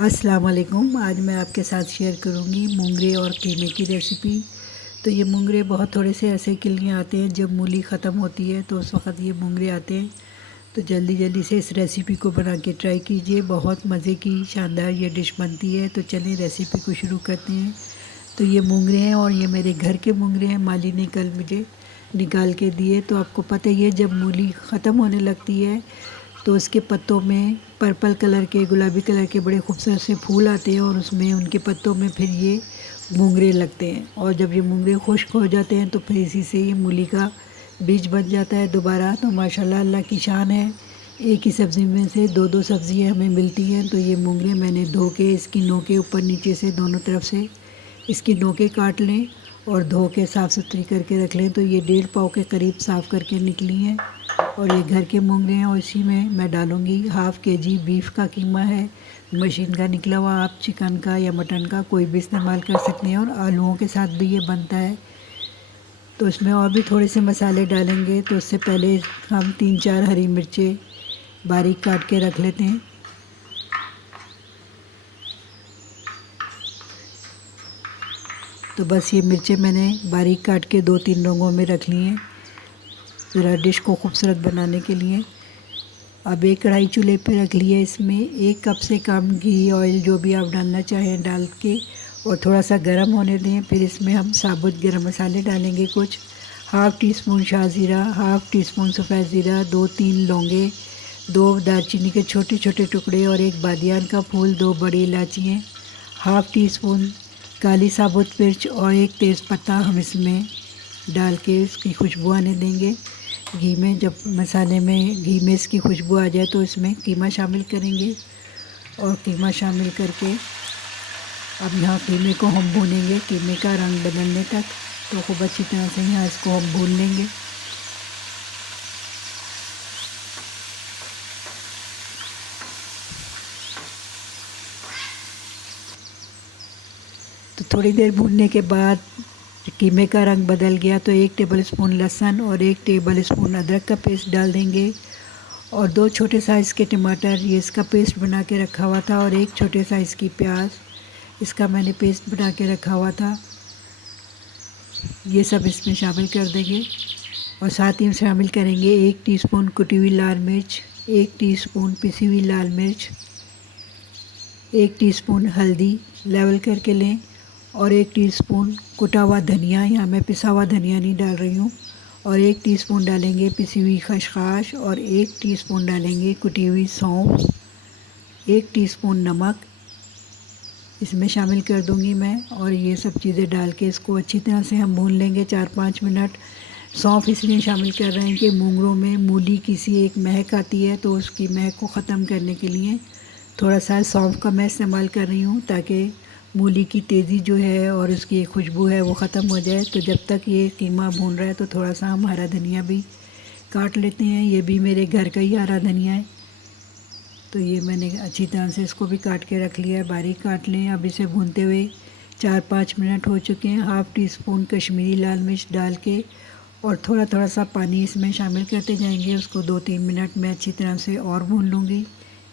अस्सलाम वालेकुम। आज मैं आपके साथ शेयर करूंगी मूंगरे और कीमे की रेसिपी। तो ये मूंगरे बहुत थोड़े से ऐसे के लिए आते हैं, जब मूली ख़त्म होती है तो उस वक़्त ये मूंगरे आते हैं। तो जल्दी जल्दी से इस रेसिपी को बना के ट्राई कीजिए, बहुत मज़े की शानदार ये डिश बनती है। तो चलिए रेसिपी को शुरू करते हैं। तो ये मूंगरे हैं और ये मेरे घर के मूंगरे हैं, माली ने कल मुझे निकाल के दिए। तो आपको पता ही है, जब मूली ख़त्म होने लगती है तो उसके पत्तों में पर्पल कलर के, गुलाबी कलर के बड़े खूबसूरत से फूल आते हैं और उसमें उनके पत्तों में फिर ये मूंगरे लगते हैं। और जब ये मूंगरे खुश्क हो जाते हैं तो फिर इसी से ये मूली का बीज बन जाता है दोबारा। तो माशाल्लाह अल्लाह की शान है, एक ही सब्ज़ी में से दो दो सब्ज़ियाँ हमें मिलती हैं। तो ये मूंगरे मैंने धो के इसकी नोके ऊपर नीचे से दोनों तरफ से इसकी नोके काट लें और धो के साफ़ सुथरी करके रख लें। तो ये 1.5 पाव के करीब साफ़ करके निकली हैं और ये घर के मूंगरे हैं। और इसी में मैं डालूँगी हाफ़ केजी बीफ का कीमा है, मशीन का निकला हुआ। आप चिकन का या मटन का कोई भी इस्तेमाल कर सकते हैं और आलूओं के साथ भी ये बनता है। तो इसमें और भी थोड़े से मसाले डालेंगे। तो उससे पहले हम 3-4 हरी मिर्चें बारीक काट के रख लेते हैं। तो बस ये मिर्चें मैंने बारीक काट के 2-3 रंगों में रख ली हैं, ज़रा डिश को खूबसूरत बनाने के लिए। अब एक कढ़ाई चूल्हे पे रख लिया, इसमें 1 कप से कम घी, ऑयल जो भी आप डालना चाहें डाल के और थोड़ा सा गर्म होने दें। फिर इसमें हम साबुत गरम मसाले डालेंगे कुछ, हाफ़ टी स्पून शाह ज़ीरा, हाफ़ टी स्पून सफ़ेद ज़ीरा, 2-3 लौंगे, 2 दालचीनी के छोटे छोटे टुकड़े और 1 बादियान का फूल, 2 बड़ी इलायचियाँ, हाफ़ टी स्पून काली साबुत मिर्च और 1 तेज़पत्ता हम इसमें डाल के इसकी खुशबू आने देंगे। घी में जब मसाले में घी में इसकी खुशबू आ जाए तो इसमें कीमा शामिल करेंगे और कीमा शामिल करके अब यहाँ कीमे को हम भूनेंगे, कीमे का रंग बदलने तक। तो खूब अच्छी तरह से यहाँ इसको हम भून लेंगे। तो थोड़ी देर भूनने के बाद कीमे का रंग बदल गया तो 1 टेबल स्पून लहसुन और 1 टेबल स्पून अदरक का पेस्ट डाल देंगे और 2 छोटे साइज़ के टमाटर, ये इसका पेस्ट बना के रखा हुआ था, और 1 छोटे साइज़ की प्याज, इसका मैंने पेस्ट बना के रखा हुआ था, ये सब इसमें शामिल कर देंगे। और साथ ही शामिल करेंगे 1 टीस्पून कुटी हुई लाल मिर्च, 1 टीस्पून पिसी हुई लाल मिर्च, 1 टीस्पून हल्दी लेवल करके लें और 1 टीस्पून कुटा हुआ धनिया, यहाँ मैं पिसा हुआ धनिया नहीं डाल रही हूँ, और 1 टीस्पून डालेंगे पिसी हुई खसखस और 1 टीस्पून डालेंगे कुटी हुई सौंफ, 1 टीस्पून नमक इसमें शामिल कर दूंगी मैं। और ये सब चीज़ें डाल के इसको अच्छी तरह से हम भून लेंगे 4-5 मिनट। सौंफ इसलिए शामिल कर रहे हैं कि मूंगरों में मूली की सी एक महक आती है, तो उसकी महक को ख़त्म करने के लिए थोड़ा सा सौंफ का मैं इस्तेमाल कर रही हूँ, ताकि मूली की तेज़ी जो है और उसकी खुशबू है वो ख़त्म हो जाए। तो जब तक ये कीमा भून रहा है तो थोड़ा सा हम हरा धनिया भी काट लेते हैं, ये भी मेरे घर का ही हरा धनिया है। तो ये मैंने अच्छी तरह से इसको भी काट के रख लिया है, बारीक काट लें। अब इसे भूनते हुए 4-5 मिनट हो चुके हैं। हाफ़ टी स्पून कश्मीरी लाल मिर्च डाल के और थोड़ा थोड़ा सा पानी इसमें शामिल करते जाएंगे। उसको 2-3 मिनट में अच्छी तरह से और भून लूँगी।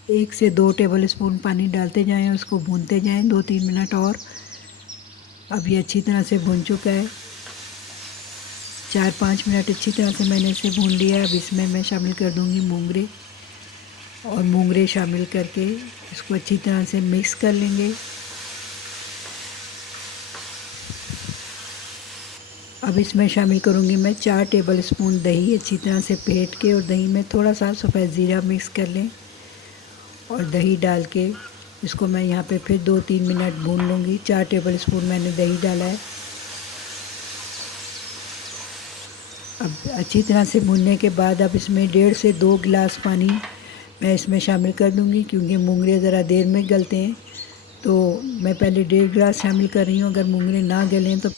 1 से 2 टेबल स्पून पानी डालते जाएं, उसको भूनते जाएं 2-3 मिनट और। अब ये अच्छी तरह से भून चुका है, 4-5 मिनट अच्छी तरह से मैंने इसे भून लिया है। अब इसमें मैं शामिल कर दूँगी मूंगरे, और मूंगरे शामिल करके इसको अच्छी तरह से मिक्स कर लेंगे। अब इसमें शामिल करूँगी मैं 4 टेबल स्पून दही, अच्छी तरह से फेंट के, और दही में थोड़ा सा सफ़ेद ज़ीरा मिक्स कर लें और दही डाल के इसको मैं यहाँ पे फिर 2-3 मिनट भून लूँगी। 4 टेबल स्पून मैंने दही डाला है। अब अच्छी तरह से भूनने के बाद अब इसमें 1.5 से 2 गिलास पानी मैं इसमें शामिल कर दूँगी, क्योंकि मूंगरे ज़रा देर में गलते हैं। तो मैं पहले 1.5 गिलास शामिल कर रही हूँ। अगर मूंगरे ना गलें तो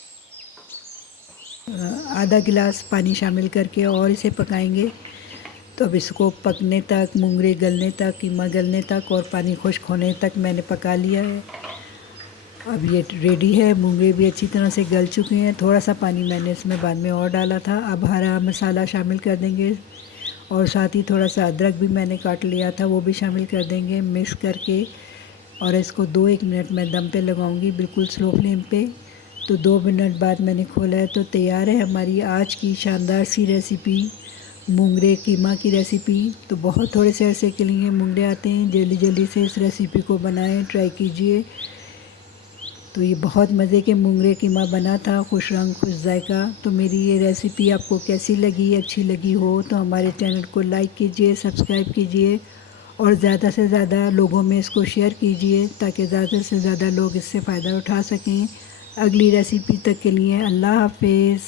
आधा गिलास पानी शामिल करके और इसे पकाएंगे। तो अब इसको पकने तक, मूंगरे गलने तक, कीमा गलने तक और पानी खुश्क होने तक मैंने पका लिया है। अब ये रेडी है, मूंगरे भी अच्छी तरह से गल चुके हैं। थोड़ा सा पानी मैंने इसमें बाद में और डाला था। अब हरा मसाला शामिल कर देंगे और साथ ही थोड़ा सा अदरक भी मैंने काट लिया था, वो भी शामिल कर देंगे। मिक्स करके और इसको 2-1 मिनट मैं दम पे लगाऊंगी, बिल्कुल स्लो फ्लेम पे। तो 2 मिनट बाद मैंने खोला है तो तैयार है हमारी आज की शानदार सी रेसिपी, मूंगरे कीमा की रेसिपी। तो बहुत थोड़े से अरसे के लिए मूंगरे आते हैं, जल्दी जल्दी से इस रेसिपी को बनाएं, ट्राई कीजिए। तो ये बहुत मज़े के मूंगरे कीमा बना था, खुश रंग खुश जायका। तो मेरी ये रेसिपी आपको कैसी लगी, अच्छी लगी हो तो हमारे चैनल को लाइक कीजिए, सब्सक्राइब कीजिए और ज़्यादा से ज़्यादा लोगों में इसको शेयर कीजिए ताकि ज़्यादा से ज़्यादा लोग इससे फ़ायदा उठा सकें। अगली रेसिपी तक के लिए अल्लाह हाफिज़।